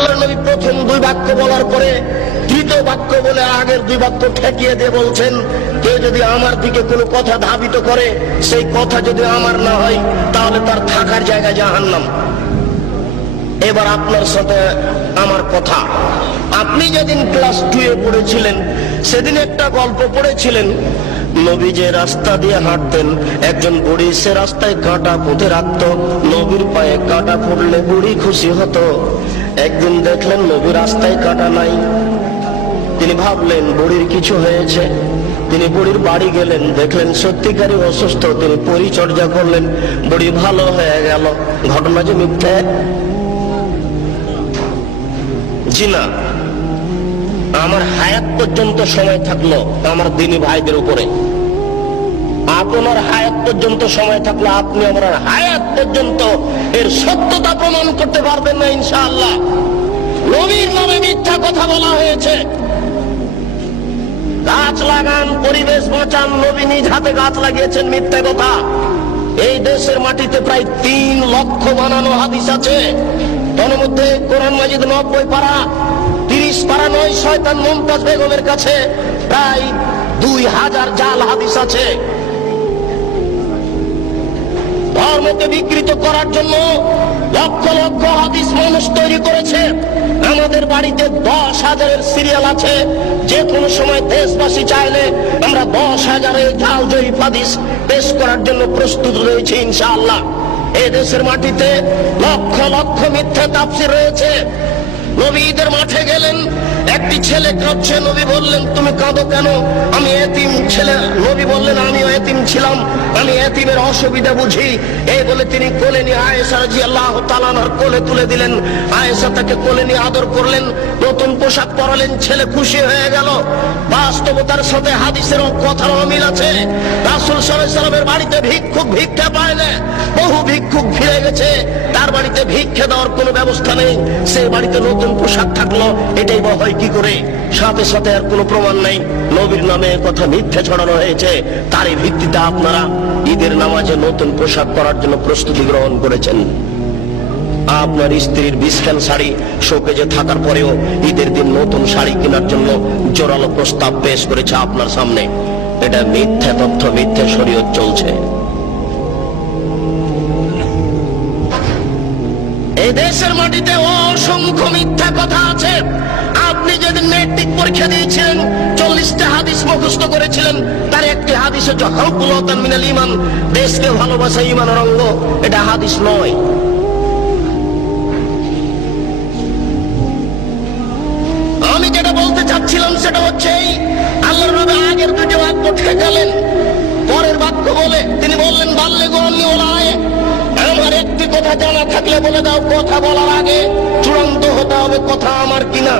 আল্লাহর নবী প্রথম দুই বাক্য বলার পরে তৃতীয় বাক্য বলে আগের দুই বাক্য ঠেকিয়ে দিয়ে বলছেন, কেউ যদি আমার দিকে কোনো কথা ধাবিত করে, সেই কথা যদি আমার না হয়, তাহলে তার থাকার জায়গা জাহান্নাম। এবার আপনার সাথে আমার কথা, আপনি যেদিন ক্লাস 2 এ পড়েছিলেন, সেদিন একটা গল্প পড়েছিলেন। নবী যে রাস্তা দিয়ে হাঁটতেন, একজন বুড়ি সে রাস্তায় কাঁটা পুঁতে রাখত। নবীর পায়ে কাঁটা পড়লে বুড়ি খুশি হতো। একদিন দেখলেন নবী রাস্তায় কাঁটা নাই। তিনি ভাবলেন বুড়ির কিছু হয়েছে। তিনি বুড়ির বাড়ি গেলেন, দেখলেন সত্যিকারই অসুস্থ। তিনি পরিচর্যা করলেন, বুড়ি ভালো হয়ে গেল। ঘটনা যে মিথ্যে? জি না। আমার হায়াত পর্যন্ত সময় থাকলো আমার দিনী ভাইদের উপরে। আপনার হায়াত পর্যন্ত সময় থাকলে আপনি আমার হায়াত পর্যন্ত এর সত্যতা প্রমাণ করতে পারবেন না ইনশাআল্লাহ। নবীর নামে মিথ্যা কথা বলা হয়েছে। গাছ লাগান, পরিবেশ বাঁচান, নবী নিজ হাতে গাছ লাগিয়েছেন, মিথ্যা কথা। এই দেশের মাটিতে প্রায় 3 লক্ষ বানানো হাদিস আছে। তার মধ্যে কোরআন মাজিদ 90 পারা, 30 পারা নয় শয়তান মুমতাজ বেগমের কাছে প্রায় 2000 জাল হাদিস আছে। ধর্মকে বিকৃত করার জন্য লক্ষ লক্ষ হাদিস মানুষ তৈরি করেছে। আমাদের বাড়িতে 10,000-এর সিরিয়াল আছে। যে কোনো সময় দেশবাসী চাইলে আমরা 10,000-এর জাল জয়ীফ হাদিস পেশ করার জন্য প্রস্তুত রয়েছে ইনশাআল্লাহ। এই দেশের মাটিতে লক্ষ লক্ষ মিথ্যা তাফসীর রয়েছে। নবী ঈদের মাঠে গেলেন, একটি ছেলে কাঁদছে। নবী বললেন, তুমি কাঁদো কেন? আমি এতিম ছেলে। নবী বললেন, আমিও এতিম ছিলাম, আমি এতিমের অসুবিধা বুঝি। এই বলে তিনি কোলে নিয়ে আয়েশা রাদিয়াল্লাহু তাআলা আনহার কোলে তুলে দিলেন। আয়েশা তাকে কোলে নিয়ে আদর করলেন, নতুন পোশাক পরালেন। ছেলে খুশি হয়ে গেল। বাস্তবতার সাথে হাদিসের কথার অমিল আছে। রাসূল সাল্লাল্লাহু আলাইহি ওয়াসাল্লামের বাড়িতে ভিক্ষুক ভিক্ষা পায় না। বহু ভিক্ষুক ফিরে গেছে, তার বাড়িতে ভিক্ষা দেওয়ার কোনো ব্যবস্থা নেই। সেই বাড়িতে নতুন পোশাক থাকলো, এটাই বা হয় কি করে? সাথে সাথে আর কোনো প্রমাণ নেই। নবীর নামে কথা মিথ্যা ছড়ানো হয়েছে। তারই ভিত্তিতে আপনারা ঈদের নামাজে নতুন পোশাক পরার জন্য প্রস্তুতি গ্রহণ করেছেন। আপনার স্ত্রীর 20 খান শাড়ি শোকেজে থাকার পরেও ঈদের দিন নতুন শাড়ি কেনার জন্য জোরালো প্রস্তাব পেশ করেছে আপনার সামনে। এটা মিথ্যা তথ্য, মিথ্যা শরীয়ত চলছে। এই দেশের মাটিতে অসংখ্য মিথ্যা কথা আছে। আপনি যেদিন মেট্রিক পরীক্ষা দিয়েছিলেন, 40টা হাদিস মুখস্থ করেছিলেন, তার একটি হাদিস হচ্ছে হুকুলতান মিনাল ঈমান, দেশকে ভালোবাসা ঈমানের অঙ্গ। এটা হাদিস নয়। আমি যেটা বলতে চাচ্ছিলাম সেটা হচ্ছে, আল্লাহর নবী আগের দুটো বাক্য ঠেকালেন, পরের বাক্য বলে তিনি বললেন, বাল্লিগু আন্নী ওয়ালা আয়া। আমার একটি কথা জানা থাকলে বলে দাও। কথা বলার আগে চূড়ান্ত হতে হবে কথা আমার কিনা।